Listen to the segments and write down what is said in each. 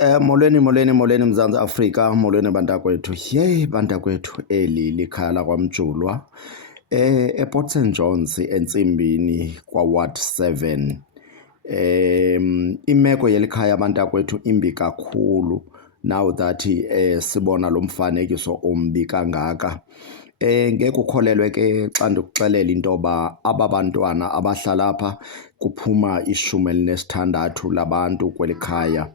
Molweni Mzantsi Afrika, molweni bantakwethu. Yeyi bantakwethu, eli likhaya lakwaMjulwa ePort St Johns eNtsimbini kwaWard 7. Imeko yeli khaya bantakwethu imbi kakhulu now that sibona lo mfanekiso ombi kangaka. Ngeke ukholelwe ke xa ndikuxelela into yoba aba bantwana abahlala apha kuphuma 16 labantu kweli khaya.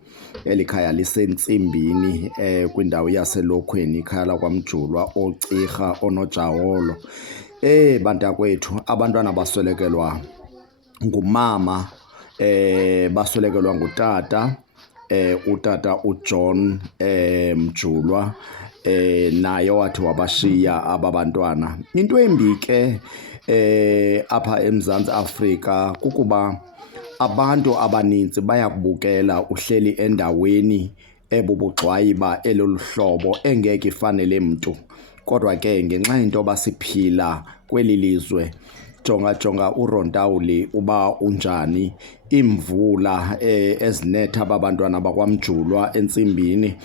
Eli khaya liseNtsimbini kwindawo yaselokhweni, ikhaya lakwaMjulwa, oocirha, oonojaholo. Bantakwethu, abantwana baswelekelwa ngumama, baswelekelwa ngutata, utata uJohn Mjulwa, naye wathi wabashiya aba bantwana. Into embi ke apha eMzantsi Afrika kukuba abantu abaninzi bayakubukela uhleli endaweni ebubugxwayiba elolu hlobo engeke ifanele mntu. Kodwa ke ngenxa yento yoba siphila kweli lizwe, jonga uRontauli uba unjani, imvula ezinetha aba bantwana bakwaMjulwa eNtsimbini.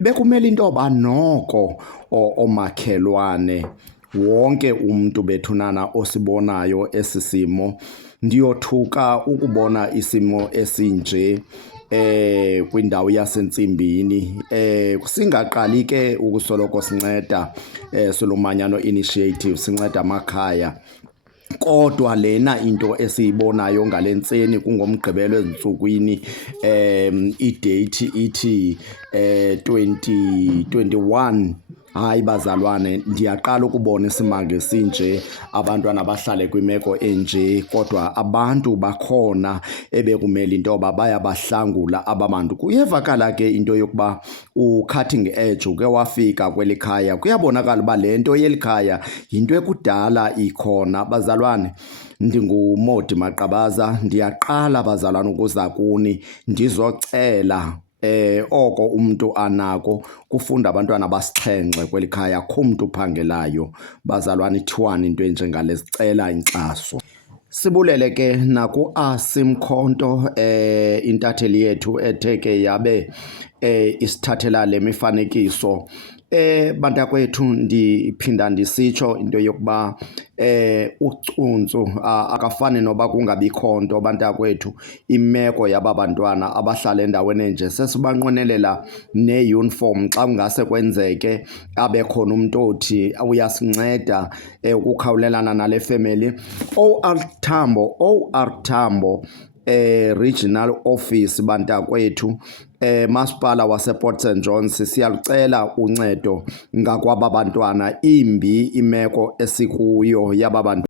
Bekumele into yoba noko omakhelwane, wonke umntu bethunana osibonayo esi simo. Ndiyothuka ukubona isimo esinje kwindawo yaseNtsimbini. Singaqali ke ukusoloko sinceda Solomanyano Initiative, sinceda amakhaya. Kodwa lena into esiyibonayo ngale ntseni kungoMgqibelo ezintsukwini, ideyithi ithi 2021. Hayi bazalwane, ndiyaqala ukubona isimanga esinje, abantwana bahlale kwimeko enje. Kodwa abantu bakhona ebekumele into yoba bayabahlangula aba bantu. Kuyevakala ke into yokuba u-cutting edge uke wafika kweli khaya. Kuyabonakala uba le nto yeli khaya yinto ekudala ikhona. Bazalwane, ndinguModi Maqabaza, ndiyaqala bazalwane ukuza kuni ndizocela oko umntu anako kufunda abantwana abasixhenxe kweli khaya, akho mntu uphangelayo. Bazalwane, ithiwani into enjengale, sicela inkxaso. Sibulele ke naku-Asimkhonto, intatheli yethu ethe ke yabe isithathela le mifanekiso. Bantakwethu, ndiphinda ndisitsho into yokuba ucuntsu akafani noba kungabikho nto. Bantakwethu, imeko yaba bantwana abahlala endaweni enje sesibanqwenelela neeyunifomu. Xa kungase kwenzeke abe khona umntu othi uyasinceda ukukhawulelana nale family, OR Tambo Regional Office, bantakwethu, Masipala wasePort St Johns, siyalucela uncedo ngakwaba bantwana. Imbi imeko esikuyo yaba bantu.